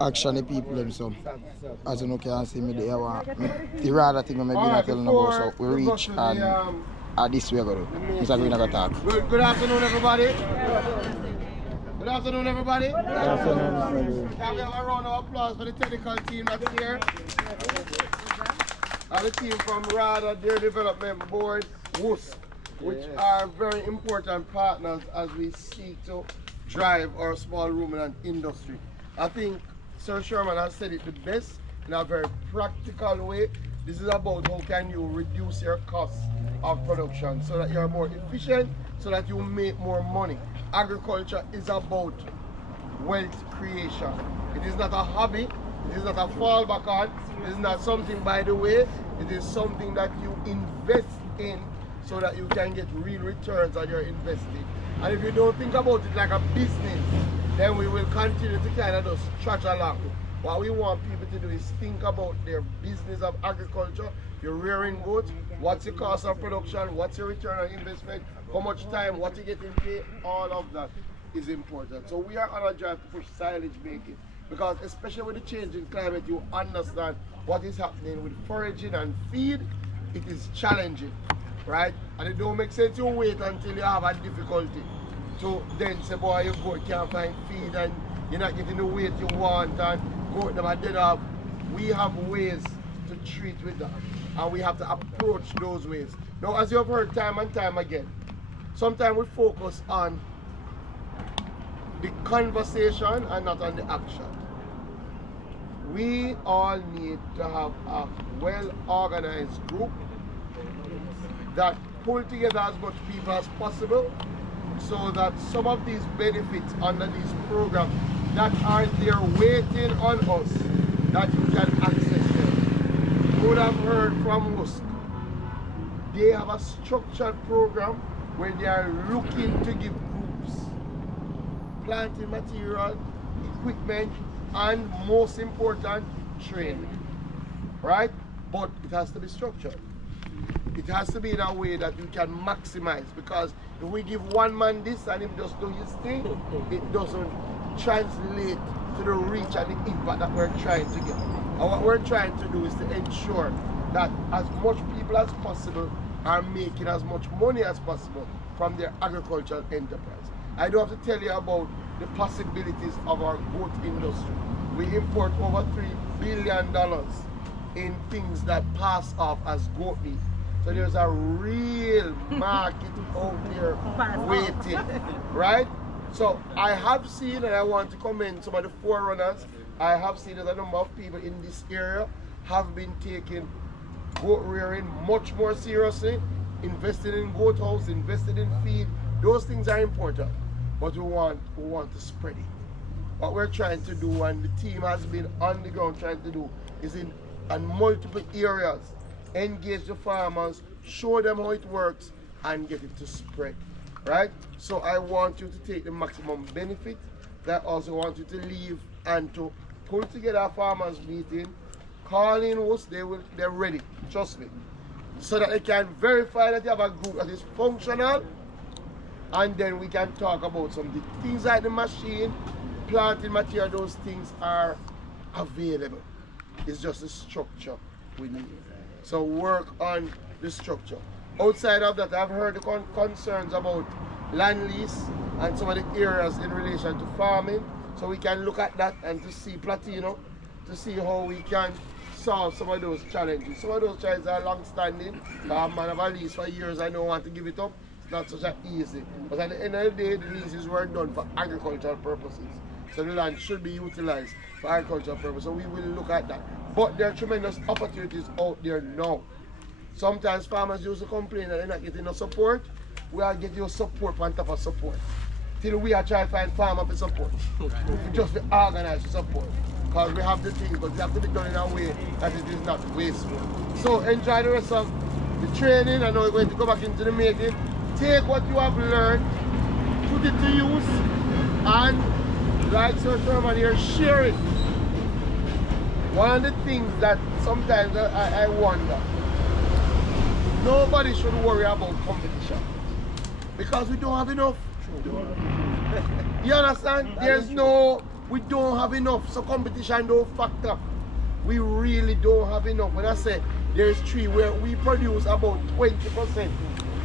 action the people them so. As you know can see me there the rather thing I may be not telling about so we reach and this way go do. Mr. Green gonna talk. Good afternoon everybody. Good afternoon everybody. Good afternoon, Mr. Green. Can we have a round of applause for the technical team that's here? And the team from RADA, their development board, WUSC, which are very important partners as we seek to drive our small ruminant industry. I think Sir Sherman has said it the best in a very practical way. This is about how can you reduce your costs of production so that you're more efficient, so that you make more money. Agriculture is about wealth creation. It is not a hobby, it is not a fallback on, it is not something by the way, it is something that you invest in so that you can get real returns on your investing. And if you don't think about it like a business, then we will continue to kind of just trudge along. What we want people to do is think about their business of agriculture. If you're rearing goats, what's the cost of production, what's your return on investment, how much time, what you get in pay, all of that is important. So we are on a drive to push silage making because especially with the change in climate, you understand what is happening with foraging and feed. It is challenging, right? And it don't make sense you wait until you have a difficulty to then say, boy, you goat can't find feed and you're not getting the weight you want and goat them are dead off. We have ways to treat with that and we have to approach those ways. Now, as you have heard time and time again, sometimes we focus on the conversation and not on the action. We all need to have a well-organized group that pull together as much people as possible so that some of these benefits under these programs that are there waiting on us, that you can access them. You would have heard from WUSC. They have a structured program where they are looking to give groups planting material, equipment, and most important, training, right? But it has to be structured. It has to be in a way that you can maximize, because if we give one man this and him just do his thing, it doesn't translate to the reach and the impact that we're trying to get. And what we're trying to do is to ensure that as much people as possible are making as much money as possible from their agricultural enterprise. I don't have to tell you about the possibilities of our goat industry. We import over $3 billion in things that pass off as goat meat. So there's a real market out there waiting, right? So I have seen, and I want to commend some of the forerunners, I have seen that a number of people in this area have been taking goat rearing much more seriously, invested in goat house, invested in feed. Those things are important, but we want to spread it. What we're trying to do, and the team has been on the ground trying to do, is in multiple areas, engage the farmers, show them how it works, and get it to spread, right? So I want you to take the maximum benefit. I also want you to leave and to pull together a farmers meeting, call in WUSC, they're ready, trust me, so that they can verify that you have a group that is functional, and then we can talk about some things like the machine, planting material. Those things are available. It's just the structure we need. So work on the structure. Outside of that, I've heard the concerns about land lease and some of the areas in relation to farming. So we can look at that and to see Platino, to see how we can solve some of those challenges. Some of those challenges are long-standing. Man have a lease for years, I don't want to give it up. It's not such an easy. But at the end of the day, the leases were done for agricultural purposes. So the land should be utilized for agricultural purposes. So we will look at that. But there are tremendous opportunities out there now. Sometimes farmers used to complain that they're not getting no support. We are getting your support on top of support. Till we are trying to find farmers for support. We just be organized for support. Because we have the things, but it have to be done in a way that it is not wasteful. So enjoy the rest of the training. I know we're going to go back into the making. Take what you have learned, put it to use, and like Sir Sherman here, share it. One of the things that sometimes I wonder, nobody should worry about competition because we don't have enough. You understand? There's no we don't have enough, so competition don't factor. We really don't have enough. When I say there's 3 where we produce about 20%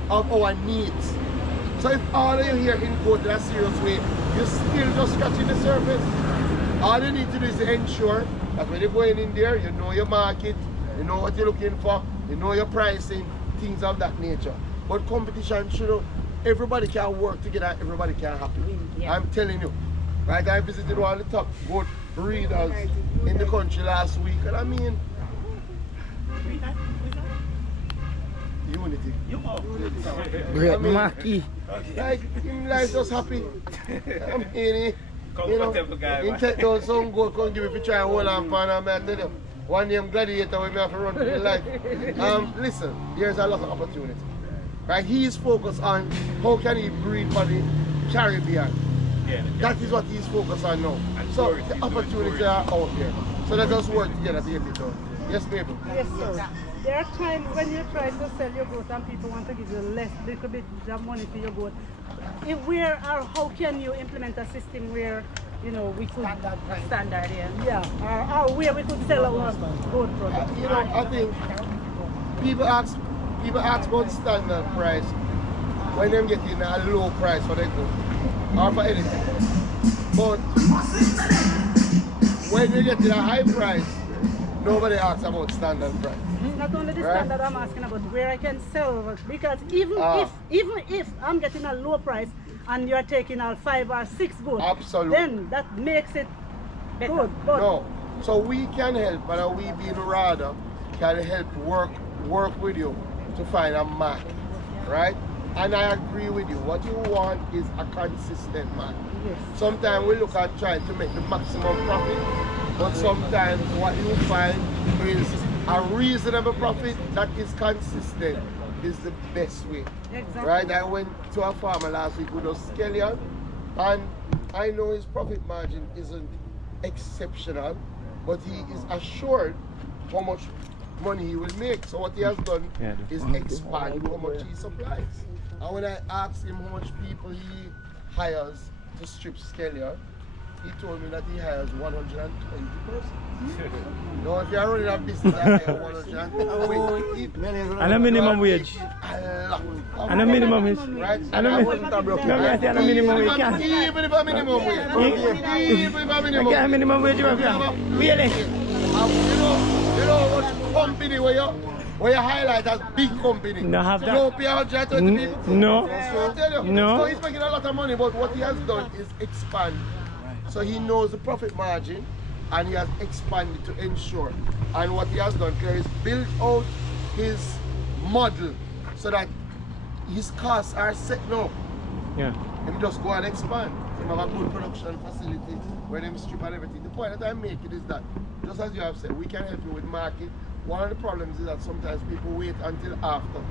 of our needs. So if all of you here in goat in a serious way, you're still just scratching the surface. All you need to do is ensure that when you're going in there, you know your market, you know what you're looking for, you know your pricing, things of that nature. But competition should, everybody can work together, everybody can happy. Yeah. I'm telling you. Right, I visited one of the top goat breeders in the country last week, and I mean, Unity. Great, I mean, Marky. Like, him life just happy. I'm in you know, him take down some goat, come give me for try and hold on for him, I tell you. One name gladiator when me have to run for my life. Listen, there's a lot of opportunity. Right, he's focused on how can he breed for the Caribbean. Yeah, that is what he's focused on now. So the opportunities are out there. So let us work together to get it done. Yes, baby. Yes, sir. There are times when you try to sell your goat and people want to give you little bit of money for your goat. How can you implement a system where, you know, we could standard, yeah, or where we could sell our goat product? You know, I think people ask about standard price when they're getting a low price for their goat or for anything. But when you get to a high price, nobody asks about standard price. Not only the standard, I'm asking about where I can sell, because even if I'm getting a low price and you're taking out 5 or 6 goats, absolutely, then that makes it good. But no, so we can help, and we being rather can help work with you to find a market, right? And I agree with you. What you want is a consistent market. Yes. Sometimes we look at trying to make the maximum profit, but sometimes what you find is a reasonable profit that is consistent is the best way. Exactly. Right? I went to a farmer last week with a scallion, and I know his profit margin isn't exceptional, but he is assured how much money he will make. So what he has done is expand how much he supplies. And when I asked him how much people he hires to strip scallion, he told me that he hires 120 persons. No, if you're running a business, I hire 120. And a minimum wage. And a minimum wage. Right? And a minimum wage. Even if a minimum wage. Even if a minimum wage. A minimum wage. Really? You know what company where you highlight as big company? No, have that. No pay 120 people? No. So I tell you. No. So he's making a lot of money, but what he has done is expand. So he knows the profit margin and he has expanded to ensure. And what he has done is built out his model so that his costs are set now. Yeah. And just go and expand. So we have a good production facility where they strip and everything. The point that I make it is that, just as you have said, we can help you with market. One of the problems is that sometimes people wait until after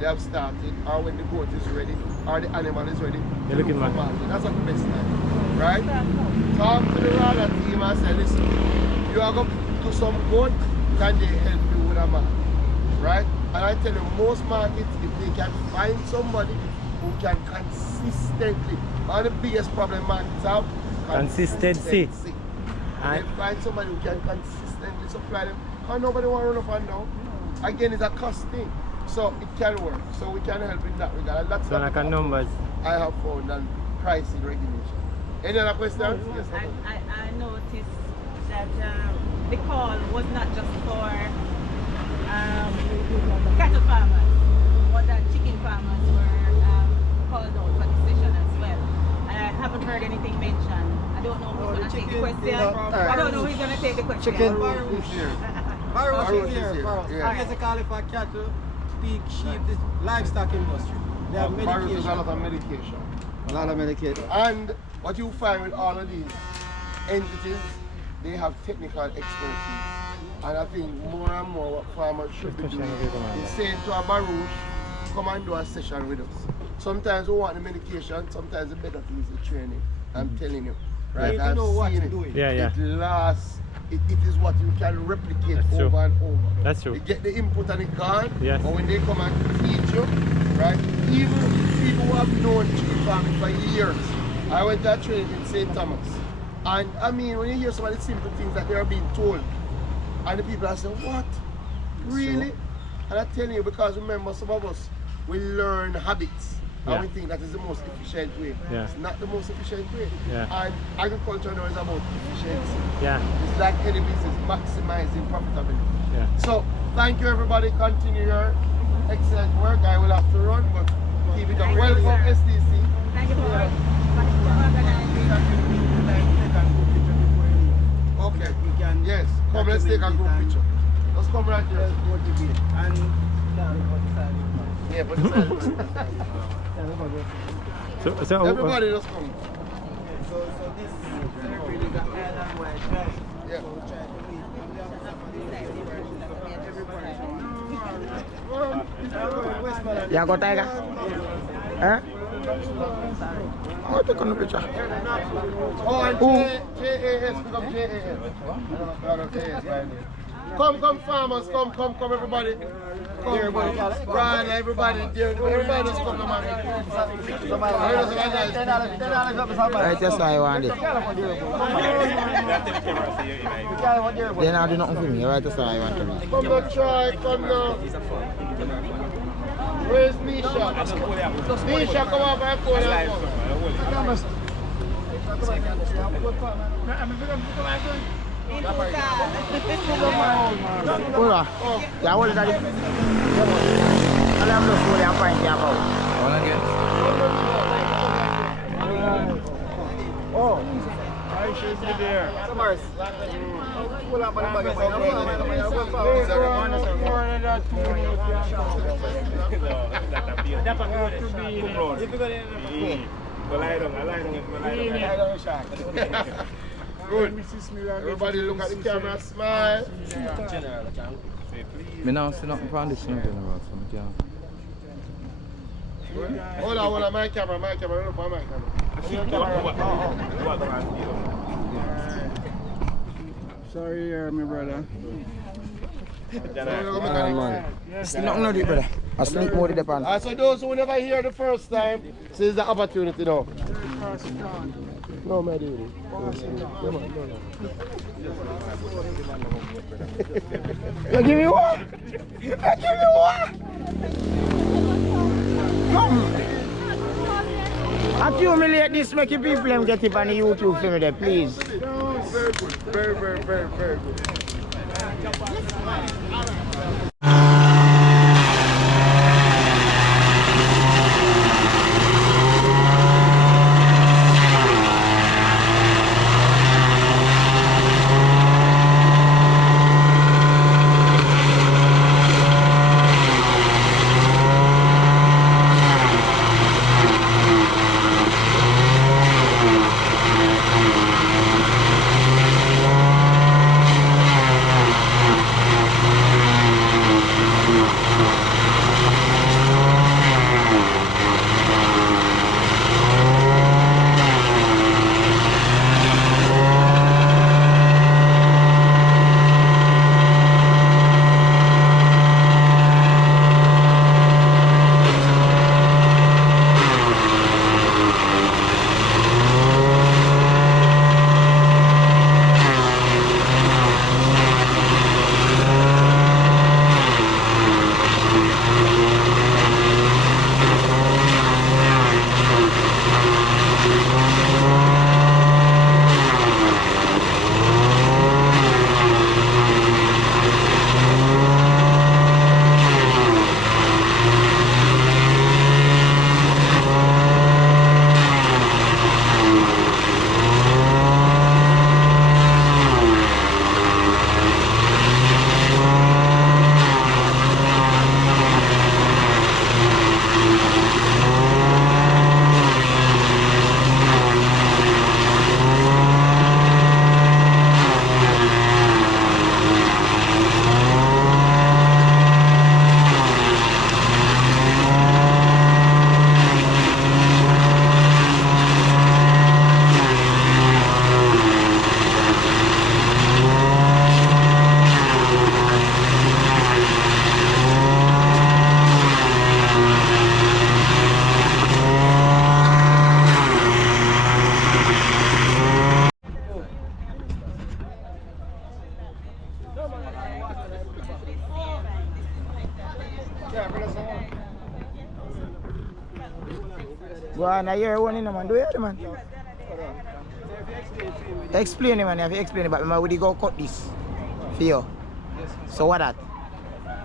they have started, or when the goat is ready, or the animal is ready. You're looking mad. That's not the best time, right? Talk to the RADA team and say, listen, you are going to do some goat, can they help you with a market, right? And I tell you, most markets, if they can find somebody who can consistently, one of the biggest problem markets have, consistency. They find somebody who can consistently supply them. And nobody want to run up and down. Again, it's a cost thing. So it can work. So we can help in that regard. And that's so like numbers I have found and pricing regulation. Any other questions? Yes, I noticed that the call was not just for cattle farmers, but that chicken farmers were called out for the session as well. And I haven't heard anything mentioned. I don't know who's going to take the question. I don't know who's going to take the question. Chicken. Baruch is here. He has a call for cattle, pig, sheep, the livestock industry. They have Baruch is medication. a lot of medication. A lot of medication. And what you find with all of these entities, they have technical expertise. And I think more and more what farmers should be doing is saying to a Baruch, come and do a session with us. Sometimes we want the medication, sometimes the better thing is the training. I'm telling you. Right? You know what you're doing. Yeah, yeah. It lasts. It is what you can replicate That's over true. and over. That's true. You get the input and it gone, Yes. but when they come and teach you, right? Even people who have known chicken farming for years. I went to a training in St. Thomas, And I mean, when you hear some of the simple things that they are being told, and the people are saying, what? Really? And I tell you, because remember, some of us, we learn habits. And we think that is the most efficient way. Yeah. It's not the most efficient way. Yeah. And agriculture now is about efficiency. Yeah. It's like any business, maximizing profitability. Yeah. So, thank you everybody. Continue your excellent work. I will have to run, but keep it up. Welcome, SDC. Thank you for organizing. Okay. Yes. Come, let's take a group picture. Let's come right here. And yeah, but the side. So Everybody just come. so this really is an island-wide drive. Yeah. So we try to meet everybody. Yeah, go Tiger. Huh? Oh, take on the picture. Oh, and JAS, pick up JAS. Come, farmers, come, everybody. Come, everybody, everybody just come, man. Right, that's why I want it. Then I'll do nothing for me, right? That's why I want to be. Come now, try, come now. Where's Nisha? Nisha, come up and phone. Hola. Ya voy a ir. Alam lo sudah apa yang dia bawa. Oh, I should be there. Good. Everybody look at the camera, smile. Me now see nothing from this thing about some camera. Hold on, my camera, look for my camera. Sorry, my brother. Still nothing to do, brother. I sleep more in the pan. So those who never hear the first time, this is the opportunity now. No, my dude. You give me one. Come. Accumulate this, make you people them get it on the YouTube for me there, please. Very good. Very good. Go on, I hear one in man. Do it, man. Explain it, man. You have to explain it, but man, we go cut this for you. So what that?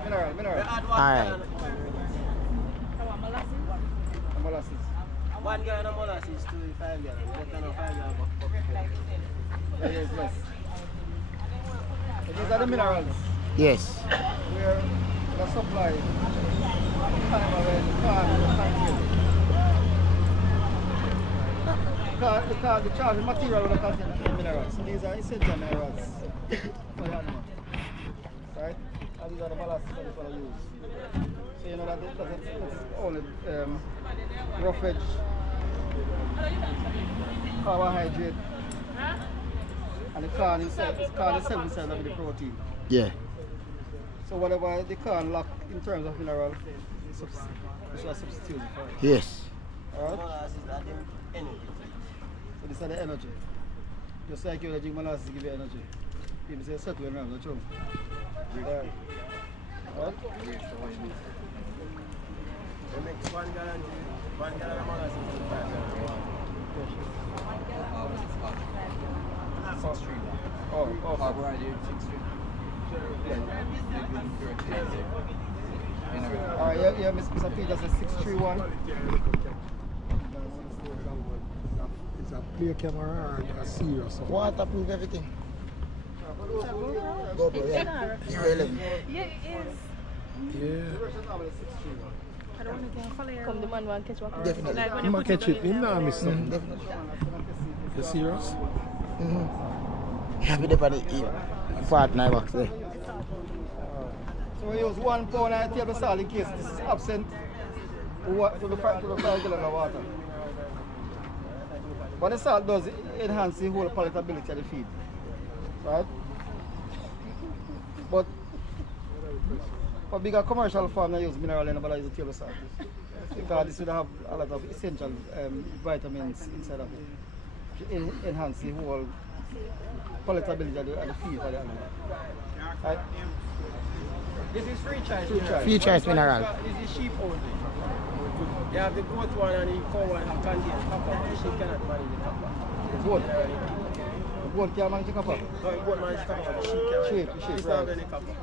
Mineral. Alright. Molasses. 1 gallon of molasses to 5 gallon. What kind of 5 gallon? Yes. These are the minerals. Yes. Where the supply time of it can't the charging material will contain minerals. So these are essential minerals for the animal. Right? And these are the molasses that they use. So you know that it's only roughage, carbohydrate, and the corn itself is of the protein. Yeah. So whatever the corn lack in terms of mineral, it's a substitute for it. Yes. Alright? So this is the energy. Just like you drink molasses give you energy. People say settle around, not true. Alright? They make 1 gallon of molasses to 5 gallons of water. Alright, yeah, Mr. Peter says 631. It's a clear camera and a serious. Waterproof everything. Go, bro, yeah. You're 11. Yeah, it is. I don't want to follow your... Come the man want catch what? Definitely. You might catch it. You know, mister. Definitely. You serious? Happy to the fat knife box there. So we use 1 pound of table salt in case this is absent to the 5 gallon of water. What the salt does, it enhances the whole palatability of the feed. Right? But for bigger commercial farm, they use mineral and nobody use table salt. Because this would have a lot of essential vitamins inside of it. To enhance the whole palatability of the feed for the animal. Right? This is free choice mineral. Free choice mineral. This is sheep only. You have the goat one and the cow one have contains copper, but the sheep cannot manage the copper. The goat can manage the copper? No, the goat manages copper, but the sheep can't. Sheep, right. Any copper.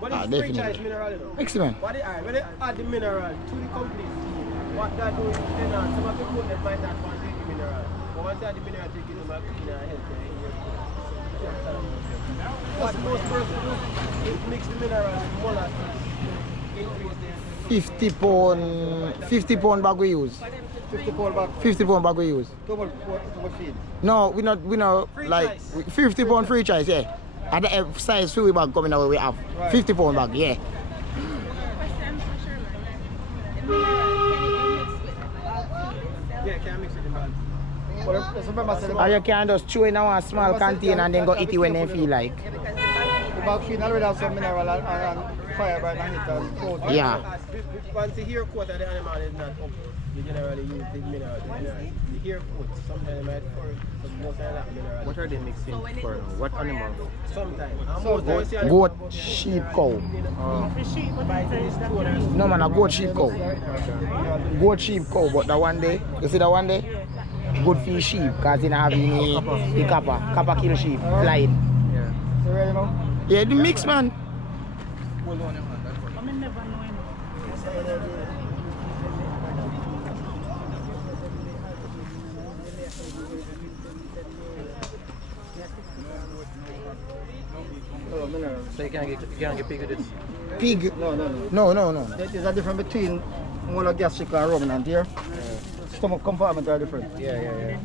But it's free choice mineral, you know. Excellent. When they add the mineral to the complete feed, what that do is then some of the goat that might not want to take the mineral. But once they add the mineral, they give them a cleaner health. What most persons do is mix the minerals with molasses. 50 pound bag we use. 50 pound bag. 50 pound bag we use. To feed. No, we not Free like choice. 50 pound free choice, yeah. And the size food bag coming out we have. Right. 50 pound bag, yeah. Yeah, can I mix it in bag? Well, just remember, Or you can just chew in a small container and then go eat it when they feel like. the bag feed already have some mineral and fiber and heat and protein. Yeah. Once the hair coat of the animal is not up, you generally use the mineral. The hair coat, sometimes might for most of that mineral. What are they mixing for now? What animal? Sometimes. Goat, sheep, cow. No man, a goat, sheep, cow. Goat, sheep, cow, but the one day, you see the one day? Good for sheep, because they don't have any the copper. Copper kill sheep, flying. Yeah. So ready now? Yeah, the mix, man. I mean, never know him. So you can't get pig with this? Pig? No. No. There's a difference between monogastric and ruminant here. Stomach compartment are different. Yeah.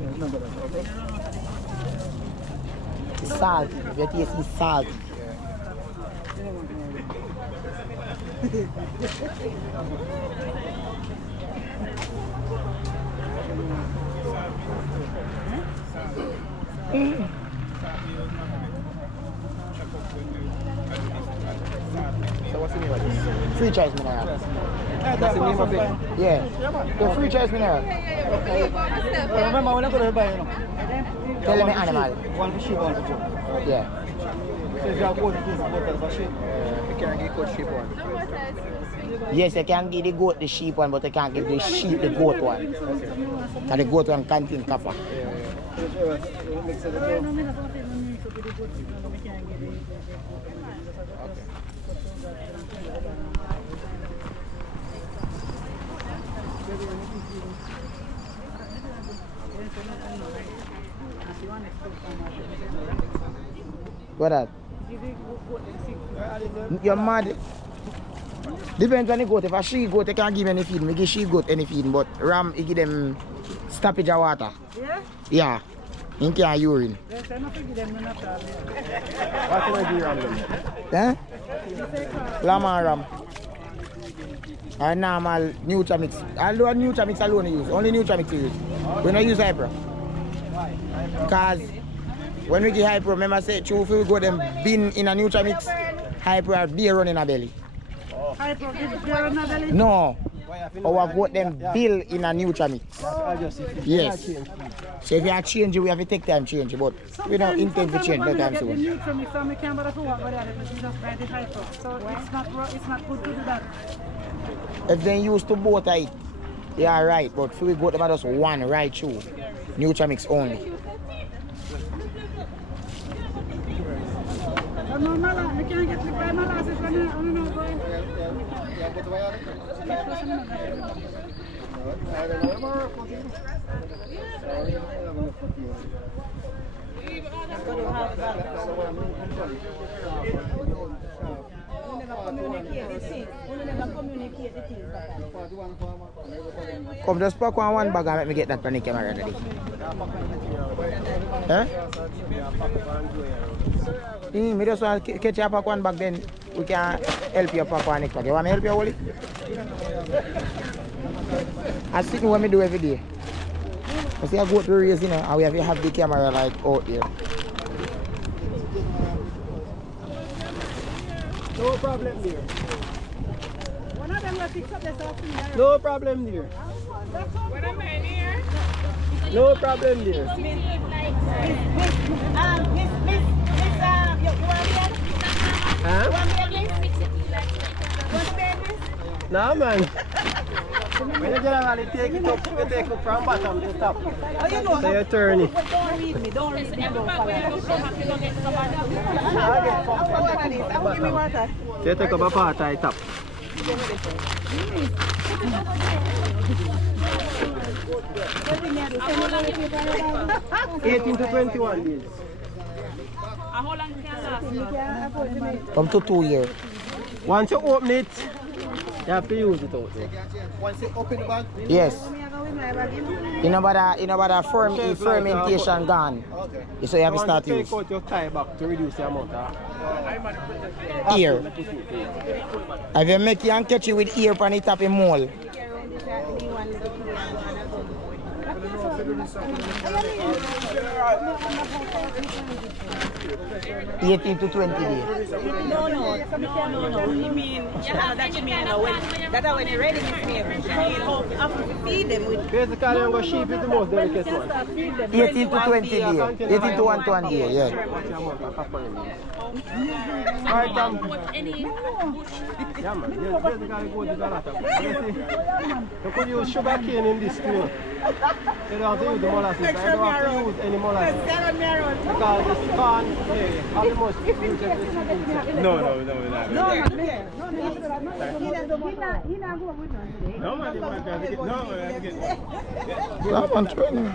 Remember that, okay? It's salty. You taste it's salty. So what's the name of this? Free choice mineral. That's the name of it. Yeah. The free choice mineral. Remember when I go to buy, you know? Tell me animal. One for sheep, one for goat. Yeah. So if you have goat, it is goat for sheep. You can't get good sheep one. Yes, you can give the goat the sheep one, but you can't give the sheep the goat one. Because the goat one contain copper. Mix it What that? You're mad. Depends on the goat. If a she goat, you can't give any feed. Me give she goat any feed, but ram, you give them stoppage of water. Yeah? Yeah. You can't urine. Yes, I don't give them no problem. What can I do ram them? Eh? Lamb and ram. And normal Nutramix. I'll do a Nutramix alone use. Only Nutramix to use. We don't use Hyper. Because when we get Hyper, remember I said, if we go them bin in a Nutramix, Hyper are beer running a belly. Hyper, is there another belly? No. Or we got them bill in a Nutramix. Yes. So if you are changing, we have to take time change. But we don't intend to change no time soon. So it's not good to do that. If they used to both it, they are right. But if we go to just one right through, Nutramix only. We can't get the molasses when you Come just pack one bag and let me get that on the camera ready. Eh? Me just want to catch you pack one bag, then we can help you pack one next bag. You want me help you, Wally? I see what me do every day. I see I go to race, you know, and we have to have the camera like out there. No problem there. one of them will fix up this off in there. No problem there. What am I here? No problem there. You want me Huh? Nah, man. When you generally take it up, you take it from bottom to top. Oh, you know. So you turn it. Don't read me. Don't read me. Don't follow me. Give me water. So you take up a part at the top. 18 to 21 days. How long can last? Up to 2 years. Once you open it, you have to use it out. Once you open the bag? Yes. You know about the fermentation gone. Okay. So you have to start take use. out your tie back to reduce the amount of Ear. If you make it and catch it with ear on the top of mold. 18 to 20 days. No. You mean, that you mean when you're ready to feed them. You mean after you feed them with... Basically, you're going to sheep is the most delicate one. 18 to 20 days. 18 to 1 day, yeah. Alright, yeah, man. You basically go to the lot of. You could use sugar cane in this too. You don't have to use the molasses. I don't have to use any molasses. Because this corn, how the most No. I'm training.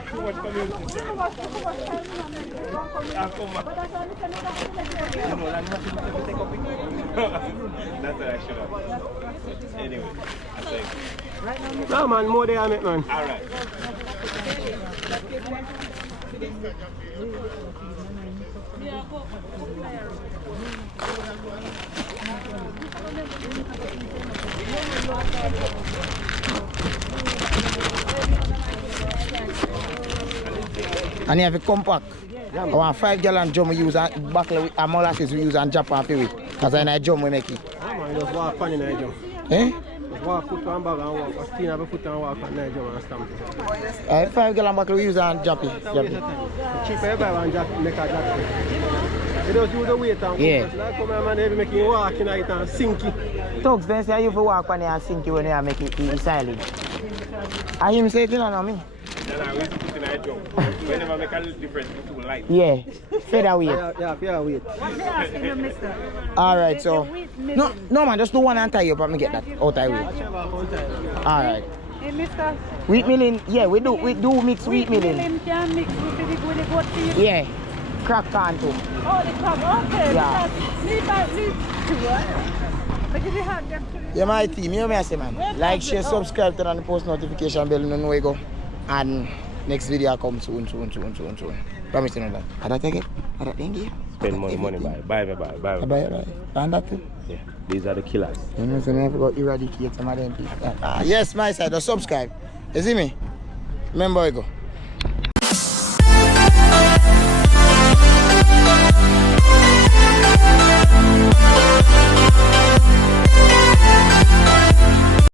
That's what I should have. Anyway, no, man, more they have it, man. all right. And you have a compact. I want 5 gallon drum we use and buckle with molasses we use and chop off it. Because in a drum we make it. Man, just walk funny in a jump. Eh? Just walk foot and bag and walk. Or steam have a foot and walk and Niger and stamp it. 5 gallon bottle we use on Jappy. Cheaper you buy one jack, make a jack. You just use the weight and Yeah. like come here, man, every make you walk in it and sink it. Tugs, then say you for walk on there and sink it when you make it silage. I hear him say it, you don't know me. Then we put in a jump. Whenever make a little difference, it's too light. Yeah, featherweight. Yeah, weight. What they asking you, mister? Alright, so. No, man, just do one and tie you up and me get that out of way. Alright. Hey, mister. Wheat milling, yeah, we do mix wheat milling. Milling can mix with the goat feed. Yeah, crack can too. Oh, the crab, okay. Yeah. Leave what? But did you have them too? Yeah, my team, you know me I say, man. Like, share, subscribe, turn on the post notification bell, you know where you go. And next video comes soon. Promise you know that. I don't take it. I don't think you. Spend money, buy. Buy. And that too. Yeah, these are the killers. You know, so I never got eradicate some of them people. Yes, my side, just subscribe. You see me? Remember, you go.